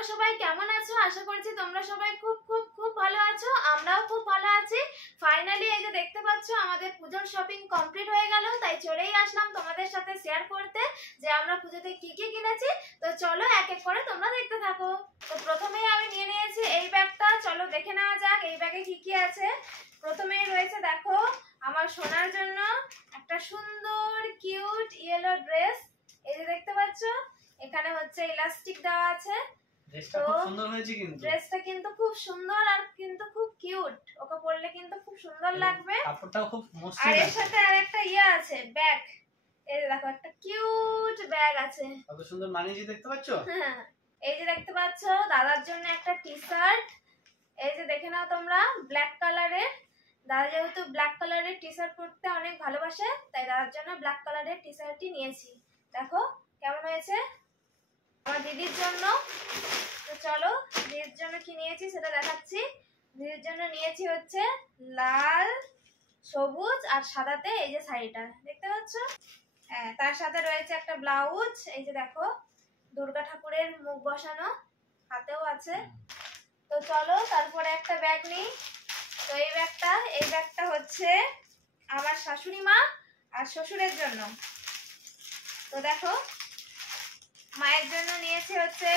তোমরা সবাই কেমন আছো? আশা করছি তোমরা সবাই খুব খুব খুব ভালো আছো। আমরাও খুব ভালো আছি। ফাইনালি এই যে দেখতে পাচ্ছ আমাদের পূজোর শপিং কমপ্লিট হয়ে গেল, তাই চলেই আসলাম তোমাদের সাথে শেয়ার করতে যে আমরা পুজোতে কি কি কিনেছি। তো চলো এক এক করে তোমরা দেখতে থাকো। তো প্রথমেই আমি নিয়ে নিয়েছি এই ব্যাগটা, চলো দেখে নেওয়া যাক এই ব্যাগে কি কি আছে। প্রথমেই রয়েছে দেখো আমার সোনার জন্য একটা সুন্দর কিউট ইয়েলো ড্রেস, এই যে দেখতে পাচ্ছ এখানে হচ্ছে ইলাস্টিক দেওয়া আছে। ড্রেসটা খুব সুন্দর হয়েছে, কিন্তু ড্রেসটা কিন্তু খুব সুন্দর আর কিন্তু খুব কিউট, ওকে পরলে কিন্তু খুব সুন্দর লাগবে। কাপড়টাও খুব মসৃণ। আর এর সাথে আরেকটা আছে ব্যাগ, এই দেখো একটা কিউট ব্যাগ আছে, কত সুন্দর মানিয়েছে দেখতে পাচ্ছ। এই যে দেখতে পাচ্ছ দাদার জন্য একটা টি-শার্ট, এই যে দেখে নাও তোমরা ব্ল্যাক কালারের। দাদা যেহেতু ব্ল্যাক কালারের টি-শার্ট পরতে অনেক ভালোবাসে, তাই দাদার জন্য ব্ল্যাক কালারের টি-শার্টই নিয়েছি। দেখো কেমন হয়েছে। আমার দিদির জন্য, তো চলো দিদির জন্য কি নিয়েছি সেটা দেখাচ্ছি। দিদির জন্য নিয়েছি হচ্ছে লাল, সবুজ আর সাদাতে এই যে শাড়িটা দেখতে পাচ্ছ। হ্যাঁ, তার সাথে রয়েছে একটা ব্লাউজ, এই যে দেখো দুর্গা ঠাকুরের মুখ বসানো, হাতেও আছে। তো চলো তারপরে একটা ব্যাগ নিই। তো এই ব্যাগটা হচ্ছে আমার শাশুড়ি মা আর শ্বশুরের জন্য। তো দেখো মায়ের জন্য নিয়েছি হচ্ছে,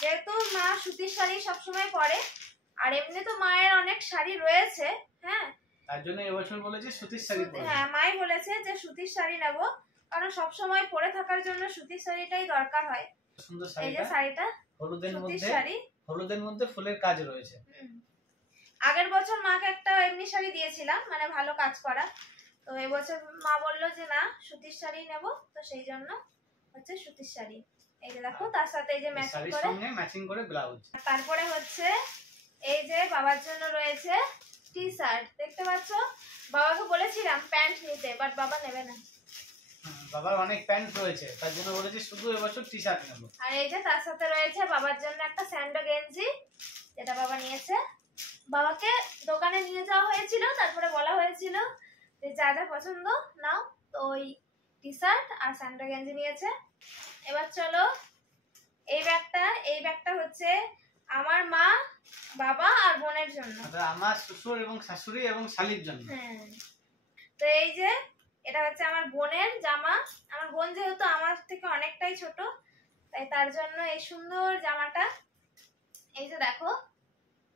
যেহেতু মা সুতির শাড়ি সবসময় পরে আর এমনি তো মায়ের অনেক শাড়ি রয়েছে, হ্যাঁ তার জন্য এবছর বলেছে সুতির শাড়ি পরবে। হ্যাঁ, মাই বলেছে যে সুতির শাড়ি নেব, কারণ সব সময় পরে থাকার জন্য সুতির শাড়িটাই দরকার হয়। সুন্দর এই যে শাড়িটা হলুদের মধ্যে ফুলের কাজ রয়েছে। আগের বছর মাকে একটা এমনি শাড়ি দিয়েছিলাম, মানে ভালো কাজ করা। তো এবছর মা বললো যে না সুতির শাড়ি নেব, তো সেই জন্য হচ্ছে সুতির শাড়ি। এই যে দেখো তার সাথে এই যে ম্যাচিং করে ব্লাউজ। তারপরে হচ্ছে এই যে বাবার জন্য রয়েছে টি-শার্ট, দেখতে পাচ্ছ। বাবাকে বলেছিলাম প্যান্ট নিতে, বাট বাবা নেবে না। বাবার অনেক প্যান্ট রয়েছে, তার জন্য বলেছে শুধু এবছর টি-শার্ট নেব। আর এই যে তার সাথে রয়েছে বাবার জন্য একটা স্যান্ডো গেঞ্জি, যেটা বাবা নিয়েছে। বাবাকে দোকানে নিয়ে যাওয়া হয়েছিল, তারপরে বলা হয়েছিল যে যা যা পছন্দ নাও, তো ওই টি-শার্ট আর স্যান্ডো গেঞ্জি নিয়েছে। এবার চলো এই ব্যাগটা হচ্ছে আমার মা, বাবা আর বোনের জন্য, আমার শ্বশুর এবং শাশুড়ি এবং শালির জন্য। হ্যাঁ, তো এই যে এটা হচ্ছে আমার বোনের জামা। আমার বোন যেহেতু আমার থেকে অনেকটাই ছোট, তাই তার জন্য এই সুন্দর জামাটা। এই যে দেখো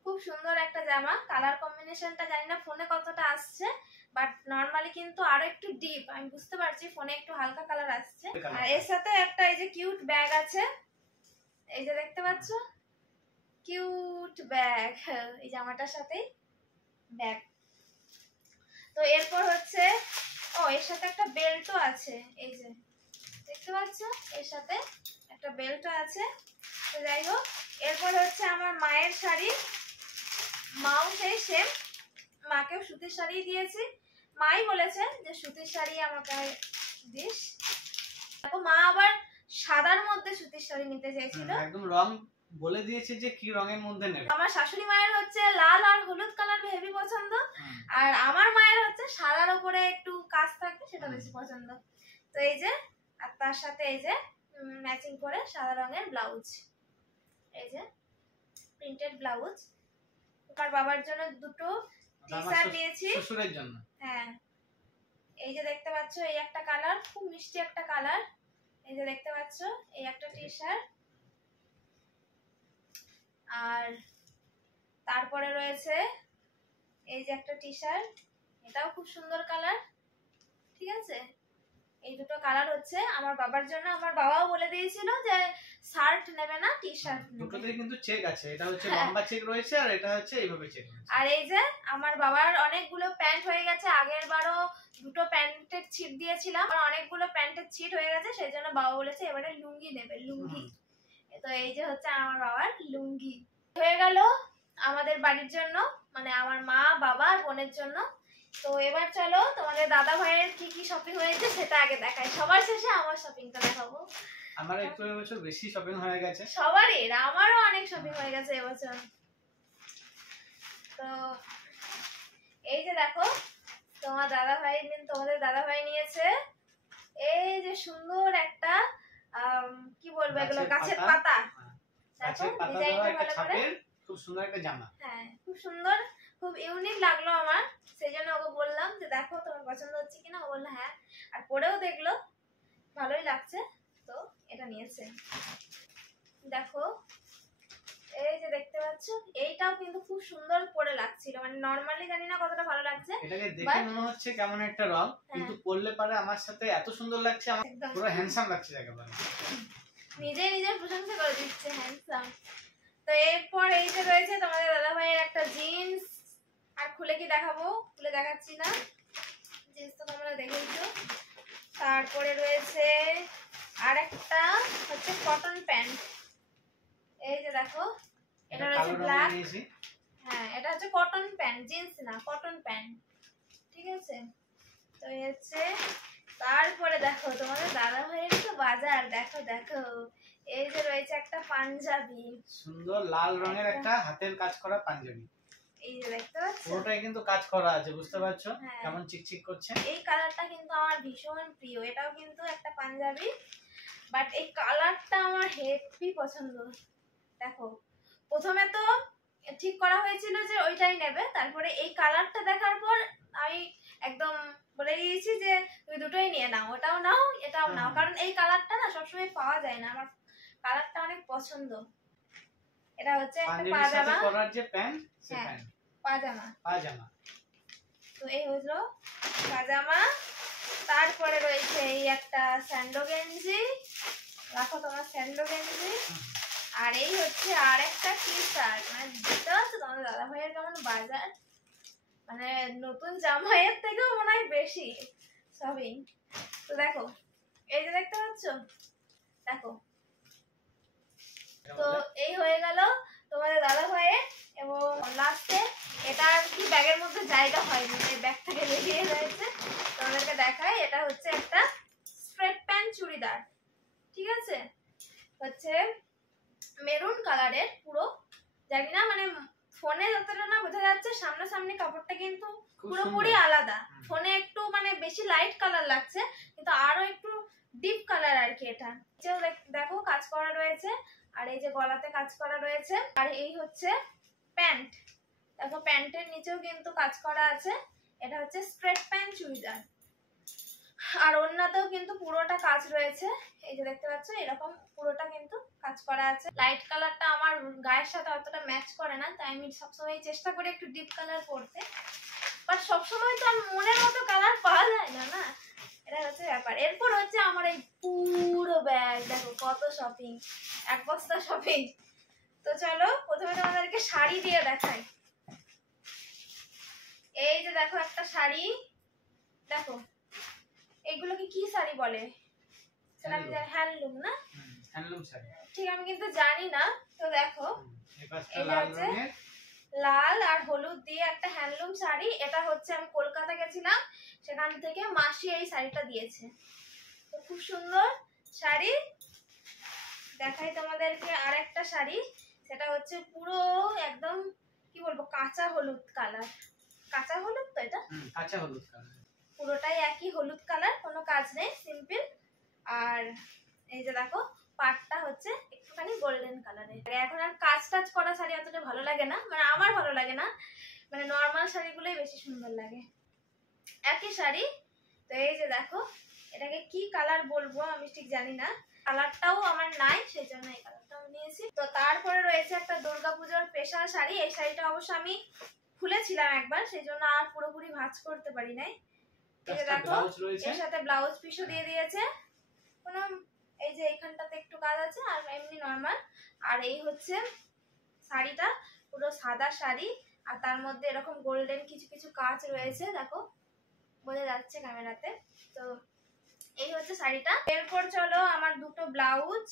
খুব সুন্দর একটা জামা, কালার কম্বিনেশনটা জানি না ফোনে কতটা আসছে, বাট নরমালি কিন্তু আরো একটু ডিপ, আমি বুঝতে পারছি ফোনে একটু হালকা কালার আসছে। আর এর সাথে একটা এই যে কিউট ব্যাগ আছে, এই যে দেখতে পাচ্ছ কিউট ব্যাগ, এই জামাটার সাথেই ব্যাগ। তো এরপর হচ্ছে এর সাথে একটা বেল্টও আছে, এই যে দেখতে পাচ্ছ এর সাথে একটা বেল্টও আছে। তো যাই হোক, এরপর হচ্ছে আমার মায়ের শাড়ি, মাও সেই সেম, মাকেও সুতির শাড়ি দিয়েছি। মাই বলেছে যে সুতির শাড়ি আমাকে দিস। দেখো মা আবার সাদার মধ্যে সুতির শাড়ি নিতে চাইছিল, একদম রং বলে দিয়েছে যে কি রঙের মধ্যে নেবে। আমার শাশুড়ি মায়ের হচ্ছে লাল আর হলুদ কালার হেভি পছন্দ, আর আমার মায়ের হচ্ছে সাদার উপরে একটু কাজ থাকবে সেটা বেশি পছন্দ। তো এই যে, আর তার সাথে এই যে ম্যাচিং করে সাদা রঙের ব্লাউজ, এই যে প্রিন্টেড ব্লাউজ। আর বাবার জন্য দুটো টি-শার্ট নিয়েছি শ্বশুরের জন্য। হ্যাঁ, এই যে দেখতে পাচ্ছ এই একটা কালার, খুব মিষ্টি একটা কালার, এই যে দেখতে পাচ্ছ এই একটা টি-শার্ট। আর তারপরে রয়েছে এই যে একটা টি-শার্ট, এটাও খুব সুন্দর কালার, ঠিক আছে। এই দুটো কালার হচ্ছে আমার বাবার জন্য। আমার বাবাও বলে দিয়েছিল যে শার্ট নেবে না, টি-শার্ট নেবে। দুটোতেই কিন্তু চেক আছে, এটা হচ্ছে লম্বা চেক রয়েছে আর এটা হচ্ছে এইভাবে চেক রয়েছে। আর এই যে আমার বাবার অনেকগুলো প্যান্ট হয়ে গেছে, আগের বারও দুটো প্যান্টের ছিট দিয়েছিলাম, আর অনেকগুলো প্যান্টের ছিট হয়ে গেছে, সেই জন্য বাবা বলেছে এবারে লুঙ্গি নেবে, লুঙ্গি। তো এই যে হচ্ছে আমার বাবার লুঙ্গি হয়ে গেল আমাদের বাড়ির জন্য, মানে আমার মা, বাবা আর বোনের জন্য। তো এবার চলো তোমাদের দাদা ভাইয়ের কি কি শপিং হয়েছে সেটা আগে দেখাই, সবার শেষে আমার শপিংটা দেখাবো। আমার একটু এবছর বেশি শপিং হয়ে গেছে, সবারই, আমারও অনেক শপিং হয়ে গেছে এবছর। তো এই যে দেখো তোমাদের দাদা ভাই নিয়েছে এই যে সুন্দর একটা কি বলবো এগুলো, গাছের পাতা, দেখো গাছের পাতা দেওয়া ডিজাইনটা একটা ভালো করে। ছাপের খুব সুন্দর একটা জামা। হ্যাঁ খুব সুন্দর, খুব ইউনিক লাগলো আমার, সেই জন্য ওকে বললাম যে দেখো তোমার পছন্দ হচ্ছে কিনা। ও বললো হ্যাঁ, আর পরেও দেখলো ভালোই লাগছে, তো এটা নিয়েছে। দেখো এই যে দেখতে পাচ্ছ, এইটাও কিন্তু খুব সুন্দর পরে লাগছিল, মানে নরমালি জানি না কতটা ভালো লাগছে। এটাকে দেখে মনে হচ্ছে কেমন একটা রং, কিন্তু পরলে পারে আমার সাথে এত সুন্দর লাগছে, আমার একদম পুরো হ্যান্ডসাম লাগছে একেবারে। নিজেই নিজের প্রশংসা করে দিচ্ছে, হ্যান্ডসাম। তো এরপর এই যে রয়েছে তোমাদের দাদা ভাইয়ের একটা জিন্স, আর খুলে কি দেখাবো, খুলে দেখাচ্ছি না, জিন্স তো তোমরা দেখেইছো। তারপরে রয়েছে আর একটা হচ্ছে কটন প্যান্ট, এই যে দেখো এটা রয়েছে ব্ল্যাক। হ্যাঁ এটা হচ্ছে কটন প্যান্ট, জিন্স না কটন প্যান্ট, ঠিক আছে। তো এই হচ্ছে, তারপরে দেখো তোমাদের দাদা ভাইয়ের তো বাজার, দেখো দেখো এই যে রয়েছে একটা পাঞ্জাবি, সুন্দর লাল রঙের একটা হাতের কাজ করা পাঞ্জাবি। এই যে দেখতে পাচ্ছ, পুরোটাই কিন্তু কাজ করা আছে, বুঝতে পারছো হ্যাঁ। কেমন চিকচিক করছে। এই কালারটা কিন্তু আমার ভীষণ প্রিয়, এটাও কিন্তু একটা পাঞ্জাবি, বাট এই কালারটা আমার হেভি পছন্দ। দেখো প্রথমে তো ঠিক করা হয়েছিল যে ওইটাই নেবে, তারপরে এই কালারটা দেখার পর আমি একদম বলে দিয়েছি যে তুমি দুটোই নিয়ে নাও, ওটাও নাও এটাও নাও, কারণ এই কালারটা না সবসময় পাওয়া যায় না, আমার কালারটা অনেক পছন্দ। এটা হচ্ছে একটা পাঞ্জাবির সাথে পাজামা, পরার যে প্যান্ট, সে হ্যাঁ প্যান্ট পাজামা। পাজামা। তো এই হলো পাজামা। তারপরে রয়েছে এই একটা স্যান্ডো গেঞ্জি, রাখো তোমার স্যান্ডো গেঞ্জি। আর এই হচ্ছে আর একটা টি শার্ট, মানে বুঝতে পারছো তোমাদের দাদা ভাইয়ের কেমন বাজার, মানে নতুন জামাইয়ের থেকেও মনে হয় বেশি সবই। তো দেখো এই যে দেখতে পাচ্ছ, দেখো তো এই হয়ে গেল তোমাদের দাদা ভাইয়ের। এবং লাস্টে এটা আর কি ব্যাগের মধ্যে জায়গা হয়নি, এই ব্যাগ থেকে বেরিয়ে রয়েছে, তোমাদেরকে দেখাই। এটা হচ্ছে একটা স্ট্রেট প্যান্ট চুড়িদার, ঠিক আছে, হচ্ছে মেরুন কালারের পুরো, জানি না মানে ফোনে যতটা না বোঝা যাচ্ছে, সামনাসামনি কাপড়টা কিন্তু পুরোপুরি আলাদা। ফোনে একটু মানে বেশি লাইট কালার লাগছে, কিন্তু আরো একটু ডিপ কালার আর কি। এটা দেখো কাজ করা রয়েছে, আর এই যে গলাতে কাজ করা রয়েছে, আর এই হচ্ছে প্যান্ট, দেখো প্যান্টের নিচেও কিন্তু কাজ করা আছে। এটা হচ্ছে স্ট্রেট প্যান্ট চুড়িদার, আর ওড়নাতেও কিন্তু পুরোটা কাজ রয়েছে, এই যে দেখতে পাচ্ছ এরকম পুরোটা কিন্তু কাজ করা আছে। লাইট কালারটা আমার গায়ের সাথে অতটা ম্যাচ করে না, তাই আমি সবসময় চেষ্টা করি একটু ডিপ কালার পরতে, বাট সবসময় তো আর মনের মতো কালার পাওয়া যায় না, না, এটা হচ্ছে ব্যাপার। এরপর হচ্ছে আমার এই পুরো ব্যাগ, দেখো কত শপিং, এক বস্তা শপিং। তো চলো প্রথমে তোমাদেরকে শাড়ি দিয়ে দেখাই। এই যে দেখো একটা শাড়ি, দেখো এগুলোকে কি শাড়ি বলে সেটা আমি জানি, হ্যান্ডলুম না, হ্যান্ডলুম শাড়ি ঠিক আমি কিন্তু জানি না। তো দেখো এটা হচ্ছে রঙের লাল আর হলুদ দিয়ে একটা হ্যান্ডলুম শাড়ি, এটা হচ্ছে আমি কলকাতা গেছিলাম, সেখান থেকে মাসি এই শাড়িটা দিয়েছে, তো খুব সুন্দর শাড়ি। দেখাই তোমাদেরকে আর একটা শাড়ি, সেটা হচ্ছে পুরো একদম কি বলবো কাঁচা হলুদ কালার, কাঁচা হলুদ, তো এটা কাঁচা হলুদ কালার, পুরোটাই একই হলুদ কালার, কোনো কাজ নেই, সিম্পল। আর এই যে দেখো পাটটা হচ্ছে একটুখানি গোল্ডেন কালারের। এখন আর কাজ টাজ করা শাড়ি অতটা ভালো লাগে না, মানে আমার ভালো লাগে না, মানে নর্মাল শাড়িগুলোই বেশি সুন্দর লাগে, একই শাড়ি। তো এই যে দেখো এটাকে কি কালার বলবো আমি ঠিক জানি না, কালারটাও আমার নাই, সেই জন্য এই কালারটা আমি নিয়েছি। তো তারপরে রয়েছে একটা দুর্গাপূজার স্পেশাল শাড়ি, এই শাড়িটা অবশ্য আমি খুলেছিলাম একবার, সেই জন্য আর পুরোপুরি ভাঁজ করতে পারি নাই। এই যে দেখো এর সাথে ব্লাউজ পিসও দিয়ে দিয়েছে, কোনো এই যে এখানটাতে একটু কাজ আছে, আর এমনি নর্মাল। আর এই হচ্ছে শাড়িটা, পুরো সাদা শাড়ি, আর তার মধ্যে এরকম গোল্ডেন কিছু কিছু কাজ রয়েছে, দেখো বোঝা যাচ্ছে ক্যামেরাতে। তো এই হচ্ছে শাড়িটা। এরপর চলো আমার দুটো ব্লাউজ,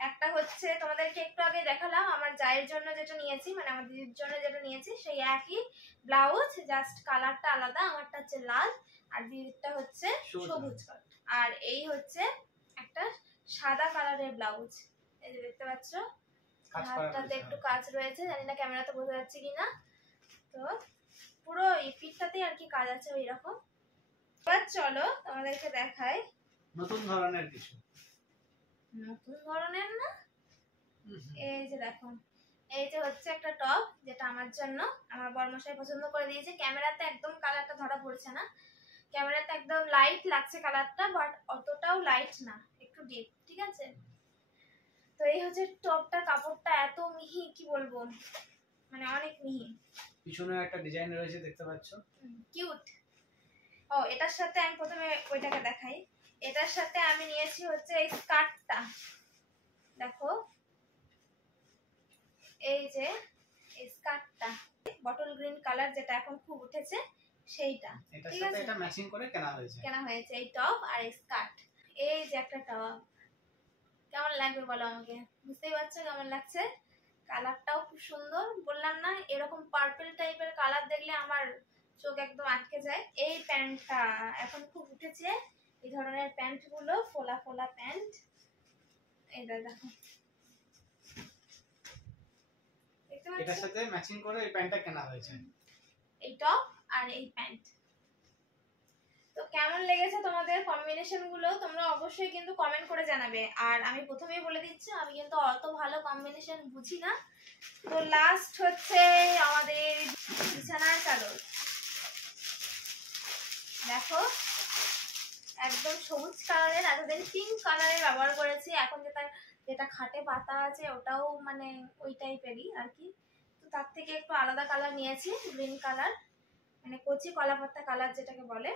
একটা হচ্ছে তোমাদেরকে একটু আগে দেখালাম আমার জায়ের জন্য যেটা নিয়েছি, মানে আমার দিদির জন্য যেটা নিয়েছি, সেই একই ব্লাউজ, জাস্ট কালারটা আলাদা, আমারটা হচ্ছে লাল আর দিদিরটা হচ্ছে সবুজ কালার। আর এই হচ্ছে একটা সাদা কালারের ব্লাউজ, এই যে দেখতে পাচ্ছ হাতটাতে একটু কাজ রয়েছে, জানি না ক্যামেরাতে বোঝা যাচ্ছে কিনা। তো পুরো এই পিঠটাতেই আর কি কাজ আছে ওই রকম। এবার চলো তোমাদেরকে দেখাই নতুন ধরনের কিছু, নতুন ধরনের না, এই যে দেখো, এই যে হচ্ছে একটা টপ, যেটা আমার জন্য আমার বরমশাই পছন্দ করে দিয়েছে। ক্যামেরাতে একদম কালারটা ধরা পড়ছে না, ক্যামেরাতে একদম লাইট লাগছে কালারটা, বাট অতটাও লাইট না, একটু ডিপ, ঠিক আছে। তো এই হচ্ছে টপটা, কাপড়টা এত মিহি, কি বলবো, মানে অনেক মিহি। পিছনে একটা ডিজাইন রয়েছে দেখতে পাচ্ছ, কিউট। ও, এটার সাথে আমি প্রথমে ওইটাকে দেখাই। এটার সাথে আমি নিয়েছি হচ্ছে এই স্কার্টটা, দেখো এই যে এই স্কার্টটা, বটল গ্রিন কালার, যেটা এখন খুব উঠেছে সেইটা, এটার ঠিক সাথে আছে, এটা ম্যাচিং করে কেনা হয়েছে। এই টপ আর এই স্কার্ট। এই যে একটা টপ, কেমন লাগবে বলো আমাকে, বুঝতেই পারছো কেমন লাগছে। কালারটাও খুব সুন্দর, বললাম না এরকম পার্পল টাইপের কালার দেখলে আমার চোখ একদম আটকে যায়। এই প্যান্টটা এখন খুব উঠেছে, এই ধরনের প্যান্ট গুলো, ফোলা ফোলা প্যান্ট। এই দেখো, দেখতে এটার পাচ্ছ, সাথে ম্যাচিং করে এই প্যান্টটা কেনা হয়েছে। এই টপ আর এই প্যান্ট। তো কেমন লেগেছে তোমাদের কম্বিনেশন গুলো, তোমরা অবশ্যই কিন্তু কমেন্ট করে জানাবে। আর আমি প্রথমেই বলে দিচ্ছি, আমি কিন্তু অত ভালো কম্বিনেশন বুঝি না। তো লাস্ট হচ্ছে আমাদের বিছানার চাদর, দেখো একদম সবুজ কালারের, এতদিন পিঙ্ক কালারের ব্যবহার করেছি, এখন যেটা খাটে পাতা আছে ওটাও মানে ওই টাইপেরই আর কি। তো তার থেকে একটু আলাদা কালার নিয়েছি, গ্রিন কালার, মানে কচি কলাপাতা কালার যেটাকে বলে।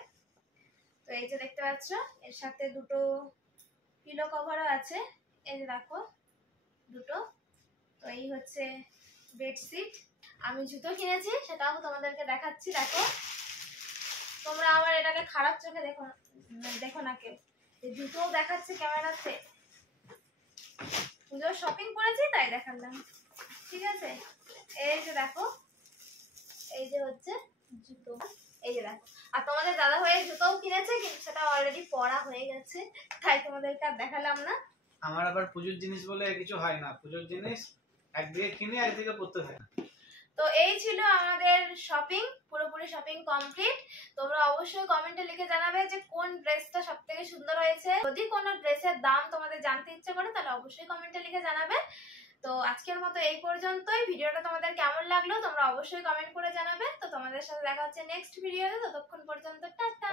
তো এই যে দেখতে পাচ্ছ, এর সাথে দুটো পিলো কভারও আছে, এই যে দেখো দুটো। তো এই হচ্ছে বেডশিট। আমি জুতো কিনেছি, সেটাও তোমাদেরকে দেখাচ্ছি, দেখো। তোমরা আবার এটাকে খারাপ চোখে দেখো না কেউ, জুতোও দেখাচ্ছে ক্যামেরাতে, পুজোর শপিং করেছি তাই দেখালাম, ঠিক আছে। এই যে দেখো, এই যে হচ্ছে জুতো, এই যে দেখো। আর তোমাদের দাদা ভাইয়ের জুতোও কিনেছে, কিন্তু সেটা অলরেডি পরা হয়ে গেছে, তাই তোমাদেরকে আর দেখালাম না। আমার আবার পুজোর জিনিস বলে কিছু হয় না, পুজোর জিনিস একদিকে কিনে একদিকে পড়তে থাকে। তো এই ছিল আমাদের শপিং, পুরোপুরি শপিং কমপ্লিট। তোমরা অবশ্যই কমেন্টে লিখে জানাবে যে কোন ড্রেসটা সবথেকে সুন্দর হয়েছে। যদি কোনো ড্রেসের দাম তোমাদের জানতে ইচ্ছে করে তাহলে অবশ্যই কমেন্টে লিখে জানাবে। তো আজকের মতো এই পর্যন্তই। ভিডিওটা তোমাদের কেমন লাগলো তোমরা অবশ্যই কমেন্ট করে জানাবে। তো তোমাদের সাথে দেখা হচ্ছে নেক্সট ভিডিওতে, ততক্ষণ পর্যন্ত টাটা।